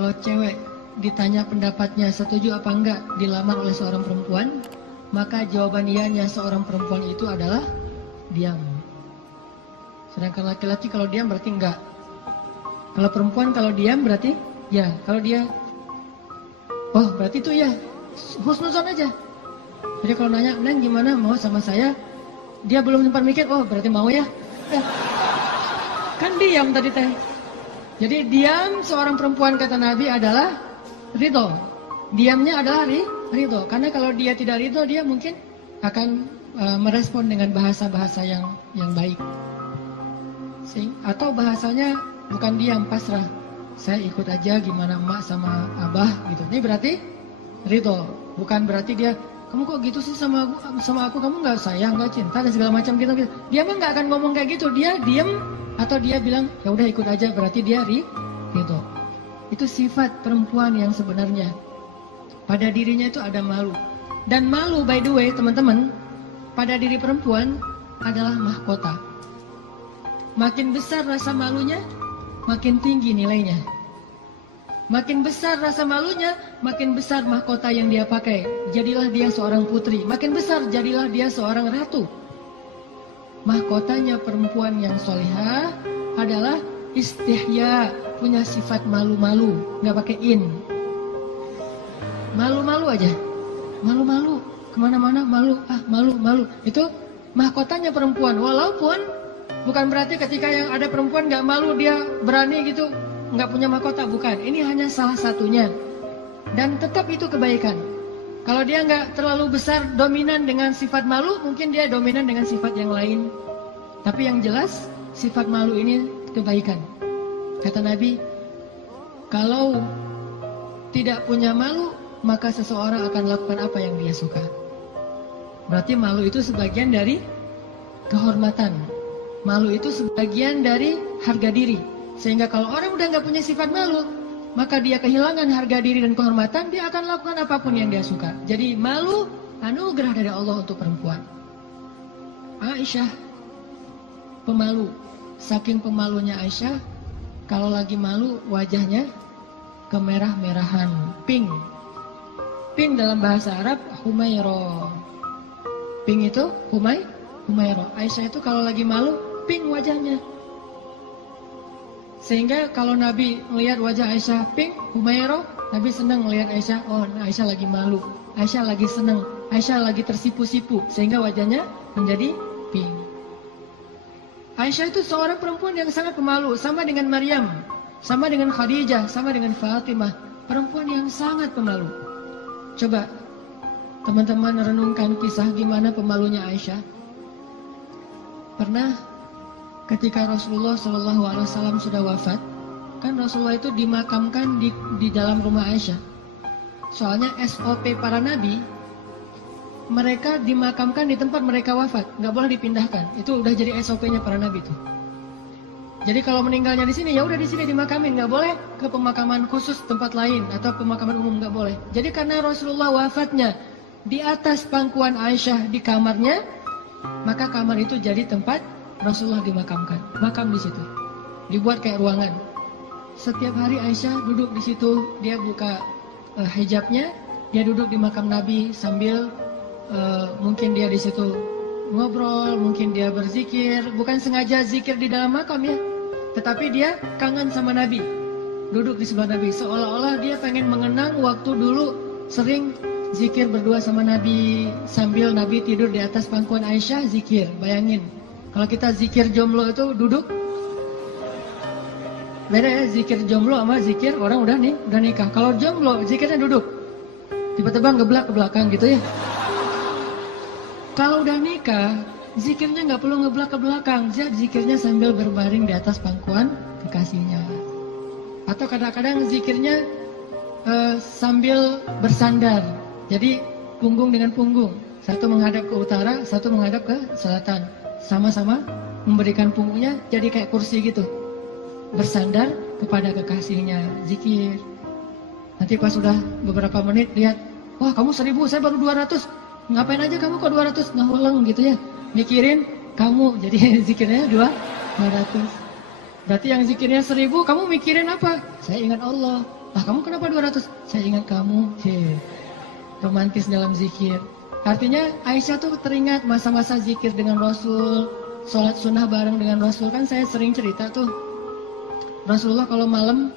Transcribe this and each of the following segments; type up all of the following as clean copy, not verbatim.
kalau cewek ditanya pendapatnya setuju apa enggak dilamar oleh seorang perempuan, maka jawaban iyanya seorang perempuan itu adalah diam. Sedangkan laki-laki kalau diam berarti enggak. Kalau perempuan kalau diam berarti ya. Kalau dia, oh berarti itu ya, husnuzon aja. Jadi kalau nanya, Neng gimana mau sama saya? Dia belum sempat mikir, oh berarti mau ya. Kan diam tadi teh. Jadi diam seorang perempuan kata Nabi adalah ridho. Diamnya adalah ridho. Karena kalau dia tidak ridho, dia mungkin akan merespon dengan bahasa-bahasa yang baik. Atau bahasanya bukan diam, pasrah. Saya ikut aja gimana emak sama abah gitu. Ini berarti ridho. Bukan berarti dia, kamu kok gitu sih sama aku, kamu nggak sayang, nggak cinta dan segala macam gitu. Dia mah nggak akan ngomong kayak gitu. Dia diam atau dia bilang ya udah ikut aja, berarti dia ridho. Itu sifat perempuan yang sebenarnya. Pada dirinya itu ada malu. Dan malu, by the way teman-teman, pada diri perempuan adalah mahkota. Makin besar rasa malunya, makin tinggi nilainya. Makin besar rasa malunya, makin besar mahkota yang dia pakai. Jadilah dia seorang putri. Makin besar, jadilah dia seorang ratu. Mahkotanya perempuan yang solihah adalah istihya, punya sifat malu-malu, nggak pakai in. Malu-malu aja, malu-malu, kemana-mana malu, malu-malu. Itu mahkotanya perempuan. Walaupun bukan berarti ketika yang ada perempuan nggak malu dia berani gitu, nggak punya mahkota, bukan. Ini hanya salah satunya. Dan tetap itu kebaikan. Kalau dia nggak terlalu besar dominan dengan sifat malu, mungkin dia dominan dengan sifat yang lain. Tapi yang jelas sifat malu ini kebaikan. Kata Nabi, kalau tidak punya malu, maka seseorang akan lakukan apa yang dia suka. Berarti malu itu sebagian dari kehormatan. Malu itu sebagian dari harga diri. Sehingga kalau orang udah nggak punya sifat malu, maka dia kehilangan harga diri dan kehormatan, dia akan lakukan apapun yang dia suka. Jadi malu anugerah dari Allah untuk perempuan. Aisyah pemalu. Saking pemalunya Aisyah, kalau lagi malu wajahnya kemerah-merahan, pink. Pink dalam bahasa Arab humayro. Pink itu humayro. Aisyah itu kalau lagi malu pink wajahnya. Sehingga kalau Nabi melihat wajah Aisyah pink, humayro, Nabi senang melihat Aisyah, oh Aisyah lagi malu, Aisyah lagi senang, Aisyah lagi tersipu-sipu, sehingga wajahnya menjadi pink. Aisyah itu seorang perempuan yang sangat pemalu, sama dengan Maryam, sama dengan Khadijah, sama dengan Fatimah, perempuan yang sangat pemalu. Coba teman-teman renungkan kisah gimana pemalunya Aisyah. Pernah ketika Rasulullah SAW sudah wafat, kan Rasulullah itu dimakamkan di dalam rumah Aisyah. Soalnya SOP para nabi, mereka dimakamkan di tempat mereka wafat, nggak boleh dipindahkan. Itu udah jadi SOP-nya para nabi itu. Jadi kalau meninggalnya di sini, ya udah di sini dimakamin, nggak boleh ke pemakaman khusus tempat lain atau pemakaman umum, nggak boleh. Jadi karena Rasulullah wafatnya di atas pangkuan Aisyah di kamarnya, maka kamar itu jadi tempat Rasulullah dimakamkan, makam di situ, dibuat kayak ruangan. Setiap hari Aisyah duduk di situ, dia buka hijabnya, dia duduk di makam Nabi sambil mungkin dia di situ ngobrol, mungkin dia berzikir, bukan sengaja zikir di dalam makam ya, tetapi dia kangen sama Nabi, duduk di sebelah Nabi, seolah-olah dia pengen mengenang waktu dulu sering zikir berdua sama Nabi sambil Nabi tidur di atas pangkuan Aisyah zikir. Bayangin. Kalau kita zikir jomblo itu duduk, beda ya zikir jomblo sama zikir orang udah nikah. Kalau jomblo zikirnya duduk, tiba-tiba ngeblak ke belakang gitu ya. Kalau udah nikah, zikirnya nggak perlu ngeblak ke belakang, zikirnya sambil berbaring di atas pangkuan kekasihnya. Atau kadang-kadang zikirnya sambil bersandar, jadi punggung dengan punggung, satu menghadap ke utara, satu menghadap ke selatan. Sama-sama memberikan punggungnya jadi kayak kursi gitu, bersandar kepada kekasihnya, zikir. Nanti pas sudah beberapa menit lihat, wah kamu 1000, saya baru 200, ngapain aja kamu kok 200, ngaweleng gitu ya, mikirin kamu, jadi zikirnya 200. Berarti yang zikirnya 1000, kamu mikirin apa? Saya ingat Allah. Lah kamu kenapa 200? Saya ingat kamu. Romantis dalam zikir. Artinya Aisyah tuh teringat masa-masa zikir dengan Rasul, sholat sunnah bareng dengan Rasul. Kan saya sering cerita tuh, Rasulullah kalau malam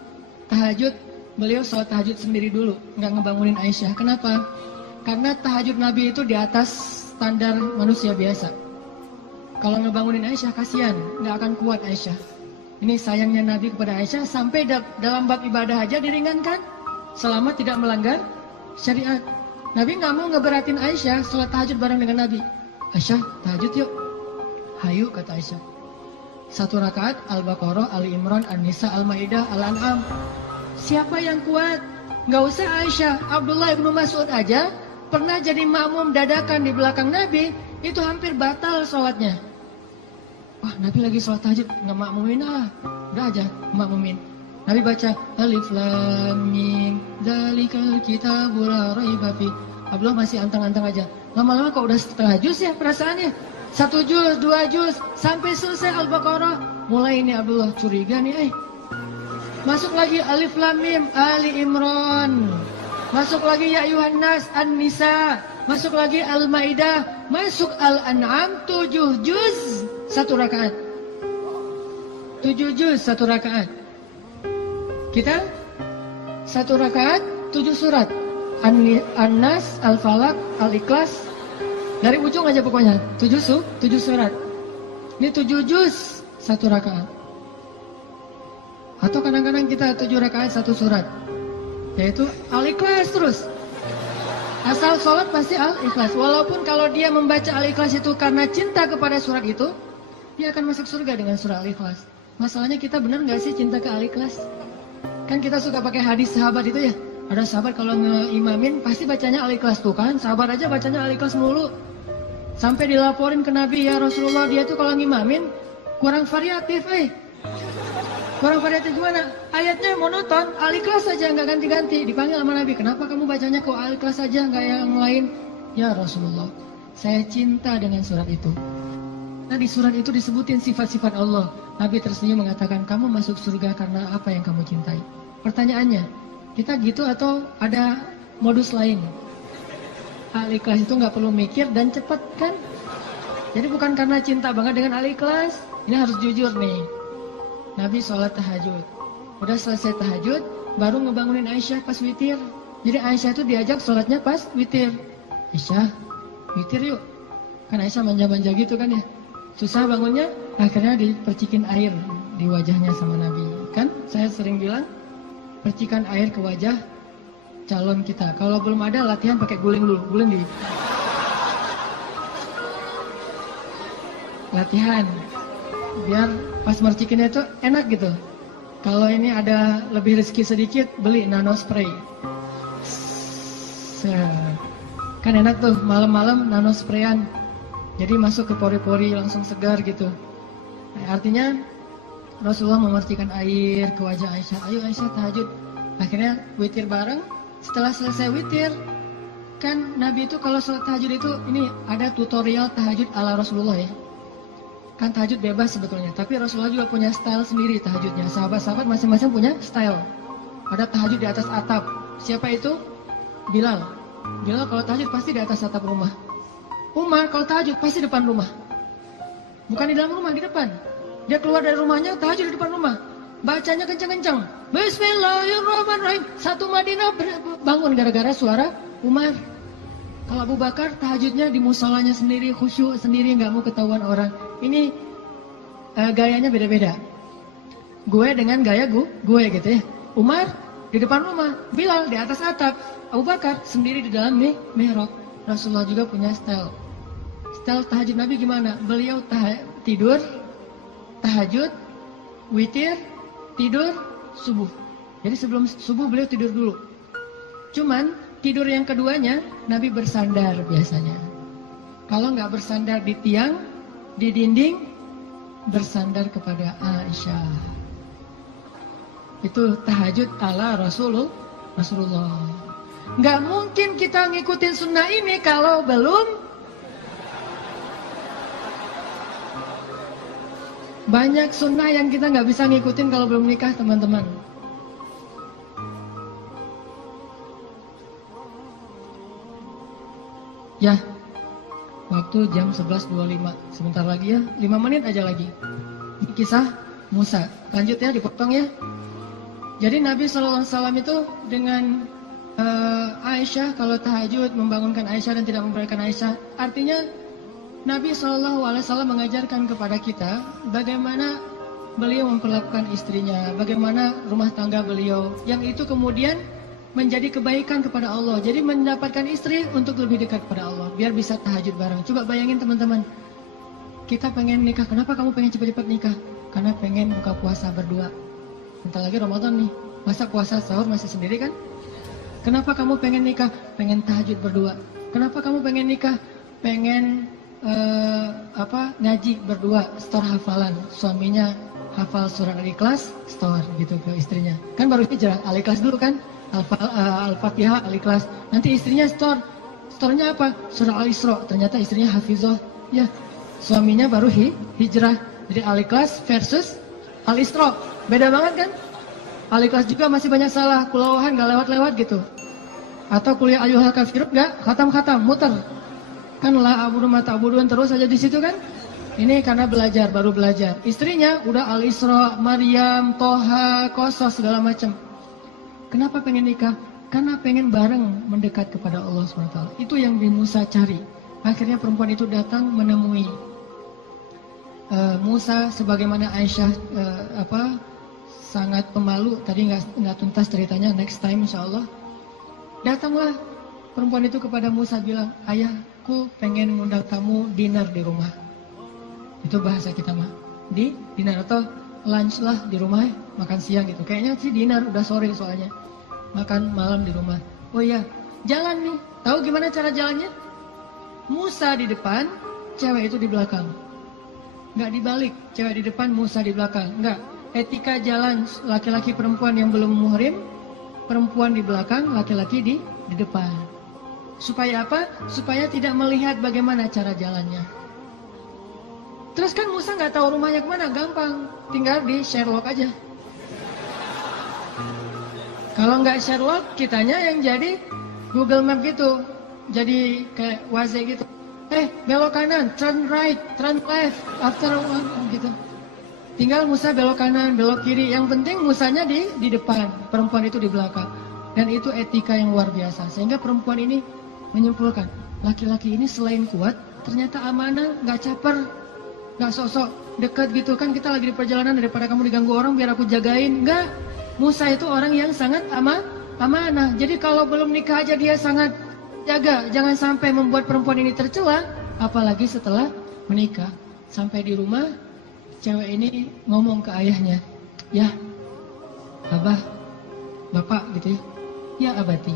tahajud, beliau sholat tahajud sendiri dulu, nggak ngebangunin Aisyah. Kenapa? Karena tahajud Nabi itu di atas standar manusia biasa. Kalau ngebangunin Aisyah kasihan, nggak akan kuat Aisyah. Ini sayangnya Nabi kepada Aisyah, sampai dalam bab ibadah aja diringankan selama tidak melanggar syariat. Nabi nggak mau ngeberatin Aisyah sholat tahajud bareng dengan Nabi. Aisyah, tahajud yuk. Hayu, kata Aisyah. 1 rakaat Al-Baqarah, Ali Imran, An-Nisa, Al-Maidah, Al-An'am. Siapa yang kuat? Nggak usah Aisyah, Abdullah ibnu Mas'ud aja pernah jadi makmum dadakan di belakang Nabi, itu hampir batal sholatnya. Wah, Nabi lagi sholat tahajud, nggak makmumin udah aja makmumin. Nabi baca Alif Lam Mim Dzalikal Kitabul La Raiba Fi. Abdullah masih antang-antang aja. Lama-lama kok udah setengah juz ya perasaannya. 1 juz, 2 juz, sampai selesai Al-Baqarah. Mulai ini Abdullah curiga nih. Masuk lagi Alif Lam Mim Ali Imran. Masuk lagi Ya Ayuhan Nas An-Nisa. Masuk lagi Al-Maidah. Masuk Al-An'am 7 juz 1 rakaat. 7 juz 1 rakaat. Kita 1 rakaat 7 surat. An-Nas, Al-Falaq, Al-Ikhlas. Dari ujung aja pokoknya 7 surat. Ini 7 juz 1 rakaat. Atau kadang-kadang kita 7 rakaat 1 surat. Yaitu Al-Ikhlas terus. Asal sholat pasti Al-Ikhlas. Walaupun kalau dia membaca Al-Ikhlas itu karena cinta kepada surat itu, dia akan masuk surga dengan surah Al-Ikhlas. Masalahnya kita benar nggak sih cinta ke Al-Ikhlas? Kan kita suka pakai hadis sahabat itu ya. Ada sahabat kalau ngeimamin pasti bacanya Al-Ikhlas tuh kan. Sahabat aja bacanya Al-Ikhlas mulu. Sampai dilaporin ke Nabi, ya Rasulullah dia tuh kalau ngimamin kurang variatif Kurang variatif gimana? Ayatnya monoton, Al-Ikhlas saja nggak ganti-ganti. Dipanggil sama Nabi, kenapa kamu bacanya kok Al-Ikhlas saja nggak yang lain? Ya Rasulullah, saya cinta dengan surat itu. Nah di surat itu disebutin sifat-sifat Allah. Nabi tersenyum mengatakan, kamu masuk surga karena apa yang kamu cintai. Pertanyaannya, kita gitu atau ada modus lain? Al-Ikhlas itu nggak perlu mikir dan cepat kan? Jadi bukan karena cinta banget dengan Al-Ikhlas. Ini harus jujur nih. Nabi sholat tahajud. Udah selesai tahajud, baru ngebangunin Aisyah pas witir. Jadi Aisyah itu diajak sholatnya pas witir. Aisyah, witir yuk. Kan Aisyah manja-manja gitu kan ya. Susah bangunnya, akhirnya dipercikin air di wajahnya sama Nabi. Kan saya sering bilang, percikan air ke wajah calon kita. Kalau belum ada latihan pakai guling dulu, guling di latihan. Biar pas mercikinnya itu enak gitu. Kalau ini ada lebih rezeki sedikit, beli nano spray. Kan enak tuh malam-malam nano sprayan. Jadi masuk ke pori-pori langsung segar gitu. Nah, artinya Rasulullah memercikan air ke wajah Aisyah. Ayo Aisyah tahajud. Akhirnya witir bareng. Setelah selesai witir, kan Nabi itu kalau sholat tahajud itu ini ada tutorial tahajud ala Rasulullah ya. Kan tahajud bebas sebetulnya, tapi Rasulullah juga punya style sendiri tahajudnya. Sahabat-sahabat masing-masing punya style. Ada tahajud di atas atap. Siapa itu? Bilal. Bilal kalau tahajud pasti di atas atap rumah. Umar kalau tahajud pasti depan rumah. Bukan di dalam rumah, di depan. Dia keluar dari rumahnya, tahajud di depan rumah. Bacanya kencang-kencang. Bismillahirrahmanirrahim. Satu Madinah bangun gara-gara suara Umar. Kalau Abu Bakar tahajudnya di musolanya sendiri, khusyuk sendiri, nggak mau ketahuan orang. Ini gayanya beda-beda. Gue dengan gaya gue gitu ya. Umar di depan rumah, Bilal di atas atap, Abu Bakar sendiri di dalam mihrab. Rasulullah juga punya style. Style tahajud Nabi gimana? Beliau tidur, tahajud, witir, tidur, subuh. Jadi sebelum subuh beliau tidur dulu. Cuman tidur yang keduanya Nabi bersandar biasanya. Kalau nggak bersandar di tiang, di dinding, bersandar kepada Aisyah. Itu tahajud ala Rasulullah. Nggak mungkin kita ngikutin sunnah ini kalau belum banyak sunnah yang kita nggak bisa ngikutin kalau belum nikah teman-teman. Ya, waktu jam 11.25. Sebentar lagi ya, 5 menit aja lagi. Ini kisah Musa. Lanjut ya, dipotong ya. Jadi Nabi SAW itu dengan Aisyah, kalau tahajud membangunkan Aisyah dan tidak membiarkan Aisyah. Artinya Nabi SAW mengajarkan kepada kita bagaimana beliau memperlakukan istrinya, bagaimana rumah tangga beliau, yang itu kemudian menjadi kebaikan kepada Allah. Jadi mendapatkan istri untuk lebih dekat kepada Allah, biar bisa tahajud bareng. Coba bayangin teman-teman, kita pengen nikah, kenapa kamu pengen cepat-cepat nikah? Karena pengen buka puasa berdua. Bentar lagi Ramadan nih, masa puasa sahur masih sendiri kan? Kenapa kamu pengen nikah? Pengen tahajud berdua. Kenapa kamu pengen nikah? Pengen ngaji berdua, store hafalan. Suaminya hafal surat Al-Ikhlas, store gitu ke istrinya. Kan baru hijrah, Al-Ikhlas dulu kan, Al-Fatihah, Al-Ikhlas. Nanti istrinya store-nya apa? Surah Al-Isra. Ternyata istrinya hafizah. Ya, suaminya baru hijrah. Jadi Al-Ikhlas versus Al-Isra. Beda banget kan? Al-Ikhlas juga masih banyak salah, kulawahan gak lewat-lewat gitu. Atau kuliah ayyuhal kafirun gak khatam-khatam, muter. Kan la abudu ma ta'budun terus aja di situ kan? Ini karena belajar, baru belajar. Istrinya udah Al-Isra, Maryam, Toha, Qasas segala macam. Kenapa pengen nikah? Karena pengen bareng mendekat kepada Allah SWT. Itu yang Musa cari. Akhirnya perempuan itu datang menemui Musa, sebagaimana Aisyah sangat pemalu. Tadi nggak tuntas ceritanya, next time insya Allah. Datanglah perempuan itu kepada Musa bilang, ayahku pengen ngundang kamu dinner di rumah. Itu bahasa kita mah, dinner atau lunch lah di rumah, makan siang gitu. Kayaknya sih dinner, udah sore soalnya. Makan malam di rumah. Oh iya, jalan nih. Tahu gimana cara jalannya? Musa di depan, cewek itu di belakang. Nggak dibalik, cewek di depan, Musa di belakang. Nggak. Etika jalan laki-laki perempuan yang belum muhrim, perempuan di belakang, laki-laki di depan. Supaya apa? Supaya tidak melihat bagaimana cara jalannya. Terus kan Musa nggak tahu rumahnya kemana, gampang, tinggal di Sherlock aja. Kalau nggak Sherlock, kitanya yang jadi Google Map gitu, jadi kayak Waze gitu. Belok kanan, turn right, turn left, after one gitu. Tinggal Musa belok kanan, belok kiri. Yang penting Musanya di depan, perempuan itu di belakang. Dan itu etika yang luar biasa. Sehingga perempuan ini menyimpulkan, laki-laki ini selain kuat, ternyata amanah, nggak caper, nggak sok-sok dekat gitu kan. Kita lagi di perjalanan, daripada kamu diganggu orang biar aku jagain. Nggak, Musa itu orang yang sangat amanah. Jadi kalau belum nikah aja dia sangat jaga, jangan sampai membuat perempuan ini tercela, apalagi setelah menikah. Sampai di rumah, cewek ini ngomong ke ayahnya, ya abah, bapak gitu ya, ya abati.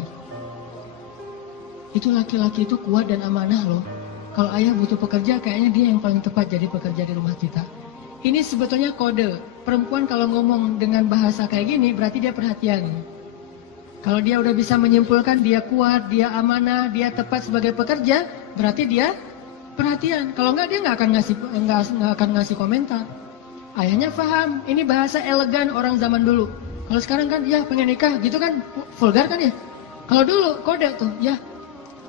Itu laki-laki itu kuat dan amanah loh. Kalau ayah butuh pekerja, kayaknya dia yang paling tepat jadi pekerja di rumah kita. Ini sebetulnya kode. Perempuan kalau ngomong dengan bahasa kayak gini, berarti dia perhatian. Kalau dia udah bisa menyimpulkan dia kuat, dia amanah, dia tepat sebagai pekerja, berarti dia perhatian. Kalau enggak, dia nggak akan ngasih komentar. Ayahnya paham, ini bahasa elegan orang zaman dulu. Kalau sekarang kan, ya pengen nikah gitu kan, vulgar kan ya. Kalau dulu kode tuh, ya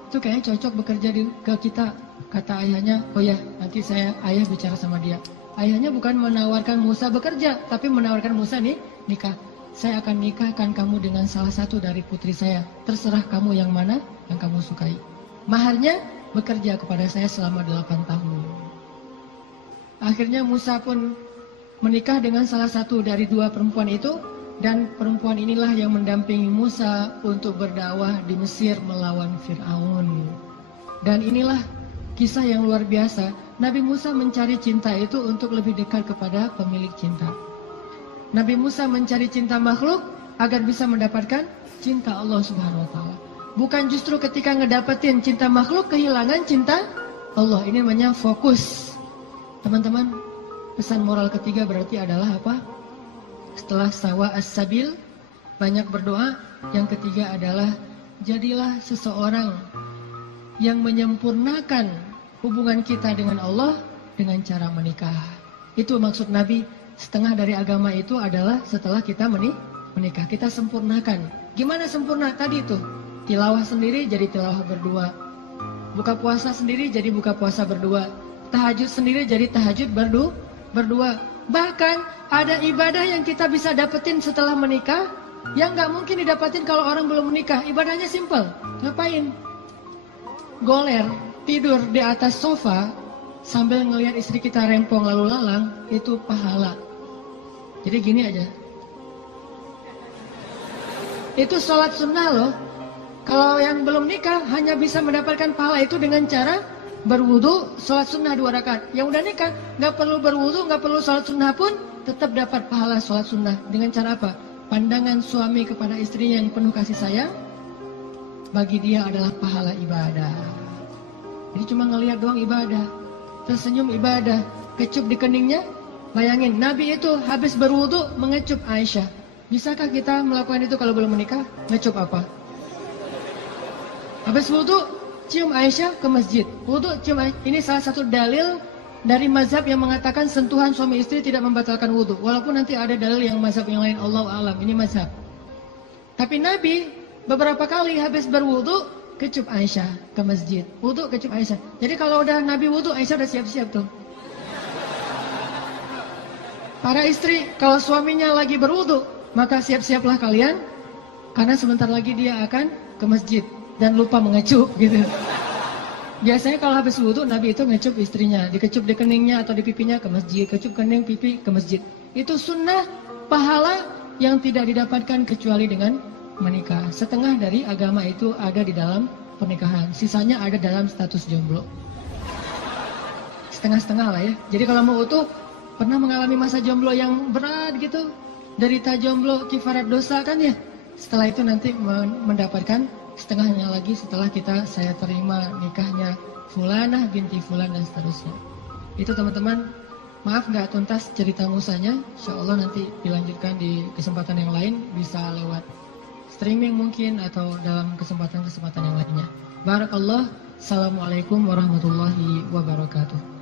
itu kayaknya cocok bekerja ke kita. Kata ayahnya, oh ya nanti ayah bicara sama dia. Ayahnya bukan menawarkan Musa bekerja, tapi menawarkan Musa nih nikah. Saya akan nikahkan kamu dengan salah satu dari putri saya. Terserah kamu yang mana yang kamu sukai. Maharnya bekerja kepada saya selama 8 tahun. Akhirnya Musa pun menikah dengan salah satu dari 2 perempuan itu. Dan perempuan inilah yang mendampingi Musa untuk berdakwah di Mesir melawan Fir'aun. Dan inilah kisah yang luar biasa. Nabi Musa mencari cinta itu untuk lebih dekat kepada pemilik cinta. Nabi Musa mencari cinta makhluk agar bisa mendapatkan cinta Allah Subhanahu wa taala. Bukan justru ketika ngedapetin cinta makhluk kehilangan cinta Allah. Ini namanya fokus. Teman-teman, pesan moral ketiga berarti adalah apa? Setelah sawa as-sabil, banyak berdoa. Yang ketiga adalah jadilah seseorang yang menyempurnakan hubungan kita dengan Allah dengan cara menikah. Itu maksud Nabi. Setengah dari agama itu adalah setelah kita menikah, kita sempurnakan. Gimana sempurna? Tadi tuh tilawah sendiri jadi tilawah berdua, Buka puasa sendiri jadi buka puasa berdua. Tahajud sendiri jadi tahajud berdua. Bahkan ada ibadah yang kita bisa dapetin setelah menikah yang nggak mungkin didapetin kalau orang belum menikah. Ibadahnya simple. Ngapain? Goler, tidur di atas sofa sambil ngelihat istri kita rempong lalu lalang, itu pahala. Jadi gini aja. Itu sholat sunnah loh. Kalau yang belum nikah hanya bisa mendapatkan pahala itu dengan cara berwudu, sholat sunnah 2 rakaat. Yang udah nikah nggak perlu berwudu, nggak perlu sholat sunnah pun tetap dapat pahala sholat sunnah. Dengan cara apa? Pandangan suami kepada istrinya yang penuh kasih sayang, bagi dia adalah pahala ibadah. Jadi cuma ngelihat doang ibadah, tersenyum ibadah, kecup di keningnya. Bayangin, Nabi itu habis berwudu mengecup Aisyah. Bisakah kita melakukan itu kalau belum menikah? Ngecup apa? Habis wudu, cium Aisyah ke masjid. Wudu, cium Aisyah. Ini salah satu dalil dari mazhab yang mengatakan sentuhan suami istri tidak membatalkan wudu. Walaupun nanti ada dalil yang mazhab yang lain, Allahu a'lam. Ini mazhab. Tapi Nabi beberapa kali habis berwudu kecup Aisyah ke masjid. Wudu kecup Aisyah. Jadi kalau udah Nabi wudu, Aisyah udah siap-siap tuh. Para istri, kalau suaminya lagi berwudu, maka siap-siaplah kalian, karena sebentar lagi dia akan ke masjid dan lupa mengecup gitu. Biasanya kalau habis wudu, Nabi itu ngecup istrinya, dikecup di keningnya atau di pipinya ke masjid, kecup kening pipi ke masjid. Itu sunnah pahala yang tidak didapatkan kecuali dengan menikah. Setengah dari agama itu ada di dalam pernikahan, sisanya ada dalam status jomblo. Setengah-setengah lah ya. Jadi kalau mau utuh, pernah mengalami masa jomblo yang berat gitu, derita jomblo, kifarat dosa kan ya. Setelah itu nanti mendapatkan setengahnya lagi setelah saya terima nikahnya Fulanah binti Fulan dan seterusnya. Itu teman-teman, maaf nggak tuntas cerita musanya. Insya Allah nanti dilanjutkan di kesempatan yang lain, bisa lewat streaming mungkin atau dalam kesempatan-kesempatan yang lainnya. Barakallah. Assalamualaikum warahmatullahi wabarakatuh.